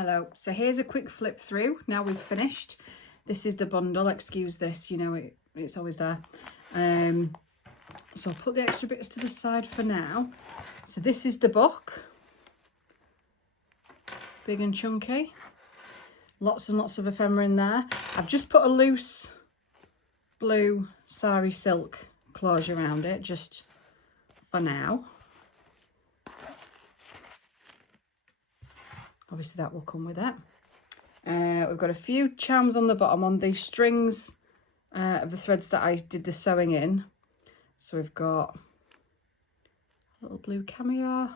Hello. So here's a quick flip through. Now we've finished. This is the bundle. Excuse this, you know, it's always there. So I'll put the extra bits to the side for now. So this is the book. Big and chunky. Lots and lots of ephemera in there. I've just put a loose blue sari silk closure around it, just for now. Obviously that will come with it. We've got a few charms on the bottom on the strings of the threads that I did the sewing in. So we've got a little blue cameo,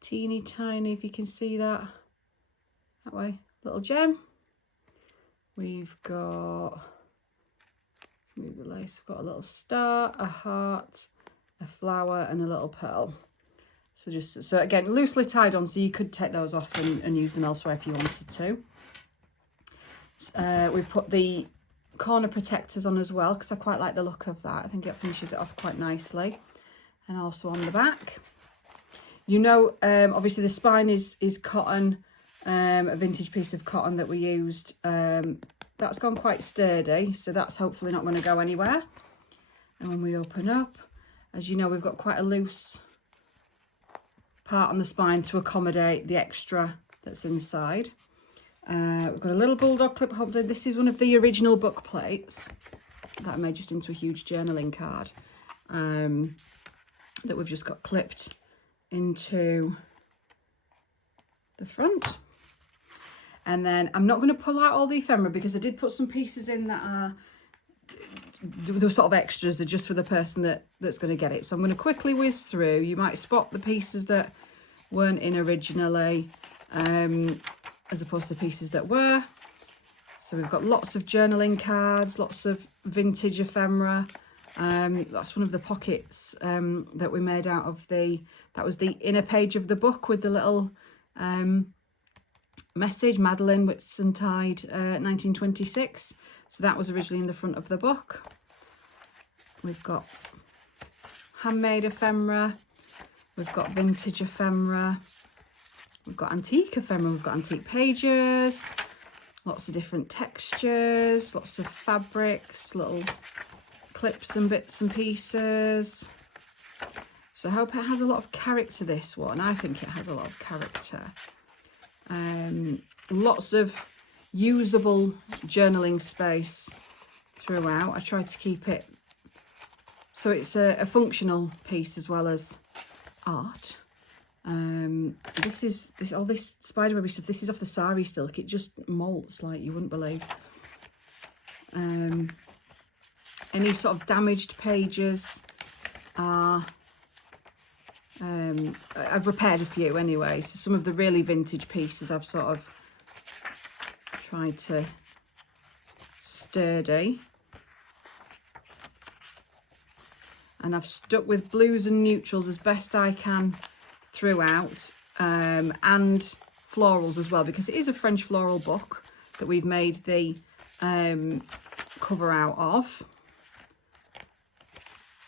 teeny tiny, if you can see that way, little gem. We've got, move the lace, got a little star, a heart, a flower and a little pearl. So again, loosely tied on, so you could take those off and use them elsewhere if you wanted to. We've put the corner protectors on as well, because I quite like the look of that. I think it finishes it off quite nicely. And also on the back. You know, obviously the spine is cotton, a vintage piece of cotton that we used. That's gone quite sturdy, so that's hopefully not going to go anywhere. And when we open up, as you know, we've got quite a loose part on the spine to accommodate the extra that's inside. We've got a little bulldog clip holder. This is one of the original book plates that I made just into a huge journaling card that we've just got clipped into the front. And then I'm not going to pull out all the ephemera because I did put some pieces in that are they're sort of extras. They're just for the person that's going to get it. So I'm going to quickly whiz through. You might spot the pieces that weren't in originally as opposed to pieces that were. So we've got lots of journaling cards, lots of vintage ephemera. That's one of the pockets that we made out of that was the inner page of the book with the little message, Madeline Whitsuntide 1926. So that was originally in the front of the book. We've got handmade ephemera. We've got vintage ephemera. We've got antique ephemera. We've got antique pages. Lots of different textures. Lots of fabrics. Little clips and bits and pieces. So I hope it has a lot of character, this one. I think it has a lot of character. Lots of usable journaling space throughout. I tried to keep it so it's a functional piece as well as art. All this spiderwebby stuff, this is off the sari silk. It just molts like you wouldn't believe. Any sort of damaged pages are I've repaired a few anyway. So some of the really vintage pieces I've sort of tried to sturdy, and I've stuck with blues and neutrals as best I can throughout, and florals as well, because it is a French floral book that we've made the cover out of.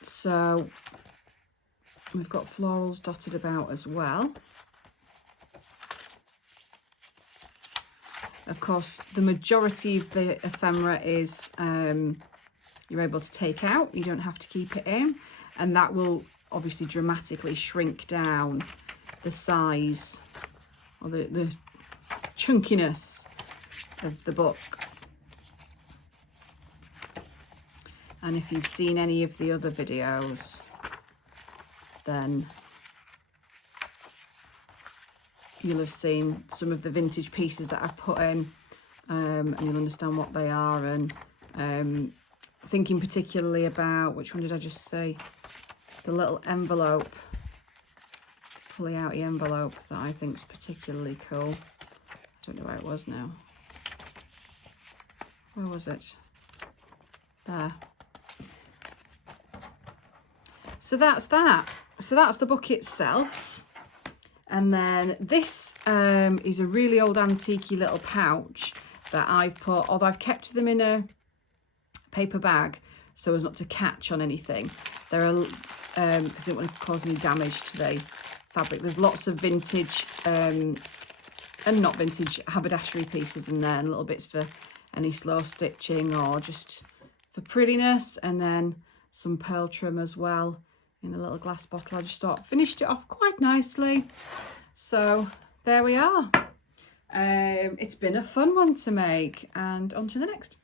So we've got florals dotted about as well. Of course, the majority of the ephemera is you're able to take out. You don't have to keep it in. And that will obviously dramatically shrink down the size or the chunkiness of the book. And if you've seen any of the other videos, then you'll have seen some of the vintage pieces that I've put in, and you'll understand what they are. And thinking particularly about, which one did I just say? The little envelope, pulley outy envelope that I think is particularly cool. I don't know where it was now. Where was it? There. So that's that. So that's the book itself. And then this is a really old antique little pouch that I've put, although I've kept them in a paper bag so as not to catch on anything. There are, because I didn't want to cause any damage to the fabric. There's lots of vintage and not vintage haberdashery pieces in there, and little bits for any slow stitching or just for prettiness, and then some pearl trim as well in a little glass bottle. I just thought finished it off quite nicely. So there we are. It's been a fun one to make, and on to the next.